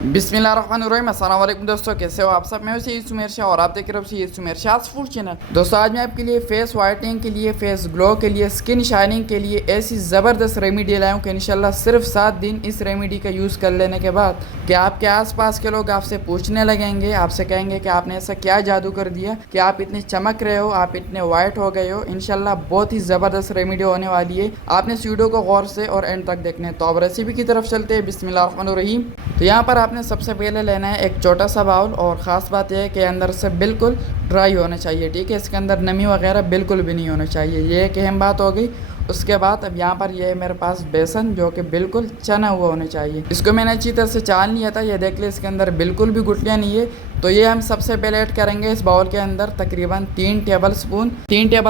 बिस्मिल्लाहिर्रहमानिर्रहीम। अस्सलाम वालेकुम दोस्तों, कैसे हो आप सब। मैं वैसे सुमेर शाह और आप देख रहे हो सुमेर शाह फूड चैनल। दोस्तों आज मैं आपके लिए फेस वाइटनिंग के लिए, फेस ग्लो के लिए, स्किन शाइनिंग के लिए ऐसी ज़बरदस्त रेमेडी लाया हूँ कि इंशाल्लाह सिर्फ 7 दिन इस रेमेडी का यूज़ कर लेने के बाद कि आपके आसपास के लोग आपसे पूछने लगेंगे, आपसे कहेंगे कि आपने ऐसा क्या जादू कर दिया कि आप इतने चमक रहे हो, आप इतने वाइट हो गए हो। इंशाल्लाह बहुत ही ज़बरदस्त रेमेडी होने वाली है। आपने इस वीडियो को गौर से और एंड तक देखना है। तो अब रेसिपी की तरफ चलते हैं। बिस्मिल्लाहिर्रहमानिर्रहीम। तो यहाँ पर आपने सबसे पहले लेना है एक छोटा सा बाउल, और ख़ास बात यह है कि अंदर से बिल्कुल ड्राई होना चाहिए, ठीक है। इसके अंदर नमी वगैरह बिल्कुल भी नहीं होना चाहिए, ये एक अहम बात हो गई। उसके बाद अब यहाँ पर ये है मेरे पास बेसन, जो कि बिल्कुल चना हुआ होना चाहिए। इसको मैंने अच्छी तरह से चाल लिया था, ये देख लिया इसके अंदर बिल्कुल भी गुठलियाँ नहीं है। तो ये हम सबसे पहले ऐड करेंगे इस बाउल के अंदर तकरीबन 3 टेबल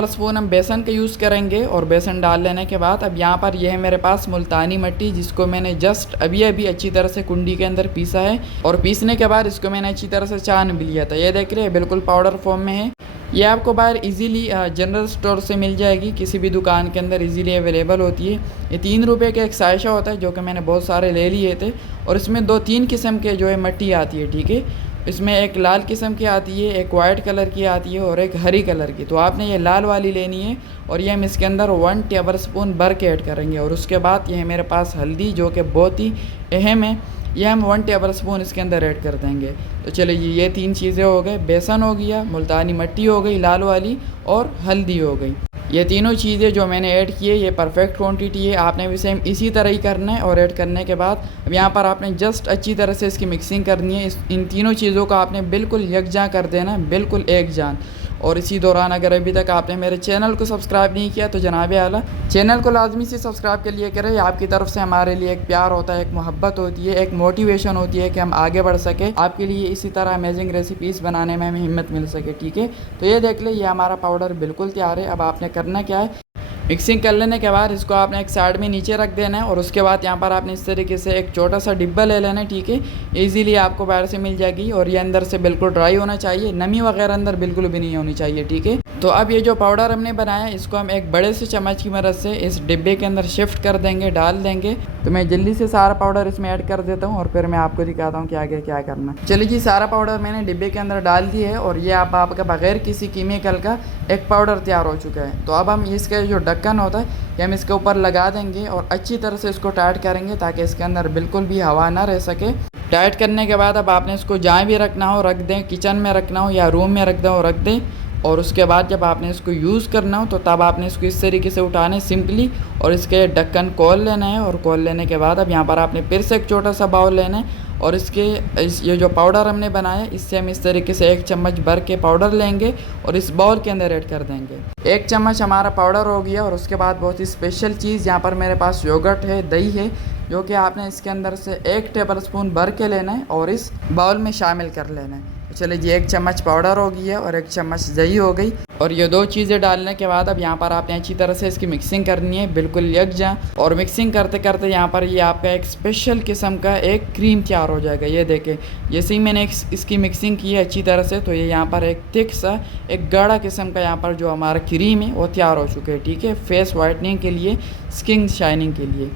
स्पून हम बेसन का यूज़ करेंगे। और बेसन डाल लेने के बाद अब यहाँ पर यह है मेरे पास मुल्तानी मिट्टी, जिसको मैंने जस्ट अभी अच्छी तरह से कुंडी के अंदर पीसा है। और पीसने के बाद इसको मैंने अच्छी तरह से छान भी लिया था। ये देख रहे हैं बिल्कुल पाउडर फॉर्म में है। ये आपको बाहर इजीली जनरल स्टोर से मिल जाएगी, किसी भी दुकान के अंदर इजीली अवेलेबल होती है। ये 3 रुपये का एक साइशा होता है, जो कि मैंने बहुत सारे ले लिए थे। और इसमें 2-3 किस्म के जो है मिट्टी आती है, ठीक है। इसमें एक लाल किस्म की आती है, एक वाइट कलर की आती है और एक हरी कलर की। तो आपने ये लाल वाली लेनी है। और ये हम इसके अंदर 1 टेबल स्पून भर के ऐड करेंगे। और उसके बाद ये है मेरे पास हल्दी, जो कि बहुत ही अहम है, ये हम 1 टेबल स्पून इसके अंदर ऐड कर देंगे। तो चलिए ये 3 चीज़ें हो गए, बेसन हो गया, मुल्तानी मिट्टी हो गई लाल वाली, और हल्दी हो गई। ये तीनों चीज़ें जो मैंने ऐड की है ये परफेक्ट क्वांटिटी है। आपने भी सेम इसी तरह ही करना है। और ऐड करने के बाद अब यहाँ पर आपने जस्ट अच्छी तरह से इसकी मिक्सिंग करनी है। इन तीनों चीज़ों को आपने बिल्कुल यकजा कर देना है, बिल्कुल एक जान। और इसी दौरान अगर अभी तक आपने मेरे चैनल को सब्सक्राइब नहीं किया तो जनाब आला चैनल को लाजमी से सब्सक्राइब के लिए करें। आपकी तरफ से हमारे लिए एक प्यार होता है, एक मोहब्बत होती है, एक मोटिवेशन होती है कि हम आगे बढ़ सके, आपके लिए इसी तरह अमेजिंग रेसिपीज़ बनाने में हमें हिम्मत मिल सके, ठीक है। तो ये देख ले, ये हमारा पाउडर बिल्कुल तैयार है। अब आपने करना क्या है, मिक्सिंग कर लेने के बाद इसको आपने एक साइड में नीचे रख देना है। और उसके बाद यहाँ पर आपने इस तरीके से एक छोटा सा डिब्बा ले लेना है, ठीक है। इजीली आपको बाहर से मिल जाएगी। और ये अंदर से बिल्कुल ड्राई होना चाहिए, नमी वगैरह अंदर बिल्कुल भी नहीं होनी चाहिए, ठीक है। तो अब ये जो पाउडर हमने बनाया है इसको हम एक बड़े से चम्मच की मदद से इस डिब्बे के अंदर शिफ्ट कर देंगे, डाल देंगे। तो मैं जल्दी से सारा पाउडर इसमें ऐड कर देता हूँ और फिर मैं आपको दिखाता हूँ कि आगे क्या करना है। चलिए जी, सारा पाउडर मैंने डिब्बे के अंदर डाल दिया है। और ये आपका बगैर किसी केमिकल का एक पाउडर तैयार हो चुका है। तो अब हम इसका जो ढक्कन होता है ये हम इसके ऊपर लगा देंगे और अच्छी तरह से इसको टाइट करेंगे, ताकि इसके अंदर बिल्कुल भी हवा ना रह सके। टाइट करने के बाद अब आपने इसको जहाँ भी रखना हो रख दें, किचन में रखना हो या रूम में रख दें रख दें। और उसके बाद जब आपने इसको यूज़ करना हो तो तब आपने इसको इस तरीके से उठाना है सिंपली, और इसके ढक्कन खोल लेना है। और खोल लेने के बाद अब यहाँ पर आपने फिर से एक छोटा सा बाउल लेना है। और ये जो पाउडर हमने बनाया है इससे हम इस तरीके से 1 चम्मच भर के पाउडर लेंगे और इस बाउल के अंदर ऐड कर देंगे। 1 चम्मच हमारा पाउडर हो गया। और उसके बाद बहुत ही स्पेशल चीज़, यहाँ पर मेरे पास योगर्ट है, दही है, जो कि आपने इसके अंदर से 1 टेबल स्पून भर के लेना है और इस बाउल में शामिल कर लेना है। तो चलिए जी, 1 चम्मच पाउडर हो गई है और 1 चम्मच दही हो गई। और ये 2 चीज़ें डालने के बाद अब यहाँ पर आपने अच्छी तरह से इसकी मिक्सिंग करनी है, बिल्कुल यकजा। और मिक्सिंग करते करते यहाँ पर ये आपका एक स्पेशल किस्म का एक क्रीम तैयार हो जाएगा। ये देखें, जैसे ही मैंने इसकी मिक्सिंग की है अच्छी तरह से, तो ये यहाँ पर एक थिक सा एक गाढ़ा किस्म का यहाँ पर जो हमारा क्रीम है वो तैयार हो चुका है, ठीक है, फेस वाइटनिंग के लिए, स्किन शाइनिंग के लिए।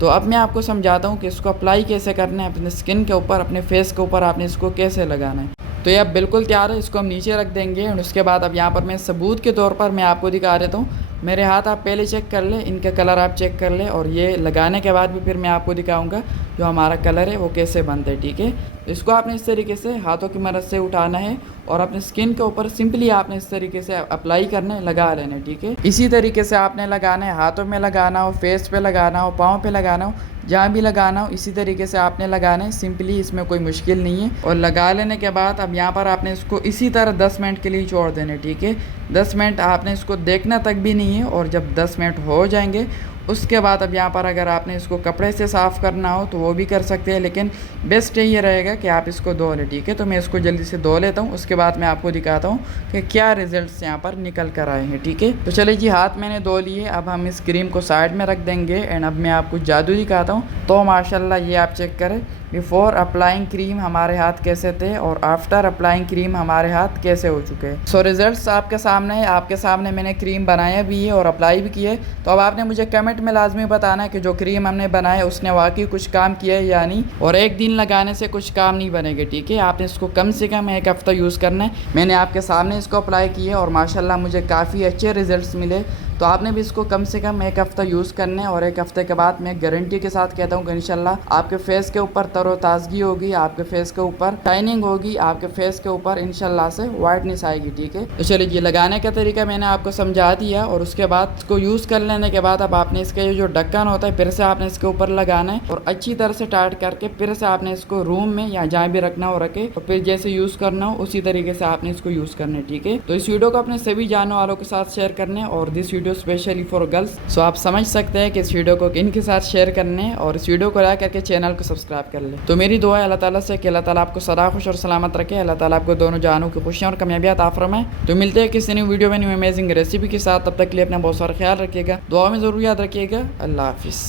तो अब मैं आपको समझाता हूँ कि इसको अप्लाई कैसे करना है अपने स्किन के ऊपर, अपने फेस के ऊपर आपने इसको कैसे लगाना है। तो ये अब बिल्कुल तैयार है, इसको हम नीचे रख देंगे। और उसके बाद अब यहाँ पर मैं सबूत के तौर पर मैं आपको दिखा देता हूँ। मेरे हाथ आप पहले चेक कर लें, इनका कलर आप चेक कर लें। और ये लगाने के बाद भी फिर मैं आपको दिखाऊंगा जो हमारा कलर है वो कैसे बनता है, ठीक है। तो इसको आपने इस तरीके से हाथों की मदद से उठाना है और अपने स्किन के ऊपर सिंपली आपने इस तरीके से अप्लाई करना है, लगा लेना है, ठीक है। इसी तरीके से आपने लगाना है, हाथों में लगाना हो, फेस पे लगाना हो, पाँव पे लगाना हो, जहाँ भी लगाना हो इसी तरीके से आपने लगाना है सिंपली, इसमें कोई मुश्किल नहीं है। और लगा लेने के बाद अब यहाँ पर आपने इसको इसी तरह 10 मिनट के लिए छोड़ देना है, ठीक है। 10 मिनट आपने इसको देखना तक भी नहीं है। और जब 10 मिनट हो जाएंगे उसके बाद अब यहाँ पर अगर आपने इसको कपड़े से साफ़ करना हो तो वो भी कर सकते हैं, लेकिन बेस्ट ये रहेगा कि आप इसको धो लें, ठीक है। तो मैं इसको जल्दी से धो लेता हूँ, उसके बाद मैं आपको दिखाता हूँ कि क्या रिजल्ट्स यहाँ पर निकल कर आए हैं, ठीक है। तो चलिए जी, हाथ मैंने धो लिए, अब हम इस क्रीम को साइड में रख देंगे। एंड अब मैं आपको जादू दिखाता हूँ। तो माशाल्लाह ये आप चेक करें, बिफोर अप्लाइंग क्रीम हमारे हाथ कैसे थे और आफ्टर अप्लाइंग क्रीम हमारे हाथ कैसे हो चुके हैं। सो रिजल्ट्स आपके सामने है, आपके सामने मैंने क्रीम बनाया भी है और अप्लाई भी की है। तो अब आपने मुझे कमेंट कमेंट में लाजमी बताना कि जो क्रीम हमने बनाया उसने वाकई कुछ काम किया है या नहीं। और एक दिन लगाने से कुछ काम नहीं बनेगा, ठीक है। आपने इसको कम से कम 1 हफ्ता यूज़ करना है। मैंने आपके सामने इसको अप्लाई किया और माशाल्लाह मुझे काफ़ी अच्छे रिजल्ट्स मिले। तो आपने भी इसको कम से कम 1 हफ्ता यूज़ करना है और 1 हफ्ते के बाद मैं गारंटी के साथ कहता हूँ कि इंशाल्लाह आपके फेस के ऊपर तरोताज़गी होगी, आपके फेस के ऊपर शाइनिंग होगी, आपके फेस के ऊपर इंशाल्लाह से वाइटनेस आएगी, ठीक है। तो चलिए ये लगाने का तरीका मैंने आपको समझा दिया और उसके बाद इसको यूज़ कर लेने के बाद अब आपने इसका जो ढक्कन होता है फिर से आपने इसके ऊपर लगाना है और अच्छी तरह से टाइट करके फिर से आपने इसको रूम में या जहाँ भी रखना हो रखे और फिर जैसे यूज़ करना हो उसी तरीके से आपने इसको यूज़ करना है, ठीक है। तो इस वीडियो को अपने सभी जानने वालों के साथ शेयर करने और this video specially for girls. So आप समझ सकते हैं कि इस वीडियो को किन के साथ शेयर करने और इस वीडियो को लाइक करके चैनल को सब्सक्राइब कर ले। तो मेरी दुआ है अल्लाह ताला से कि अल्लाह ताला आपको सदा खुश और सलामत रखे, अल्लाह ताला आपको दोनों जानों की खुशियां और कामयाबियां अता फरमाए। तो मिलते हैं किसी न्यू वीडियो में न्यू अमेजिंग रेसिपी के साथ। तब तक के लिए अपना बहुत सारा ख्याल रखिएगा, दुआ में जरूर याद रखिएगा। अल्लाह हाफिज़।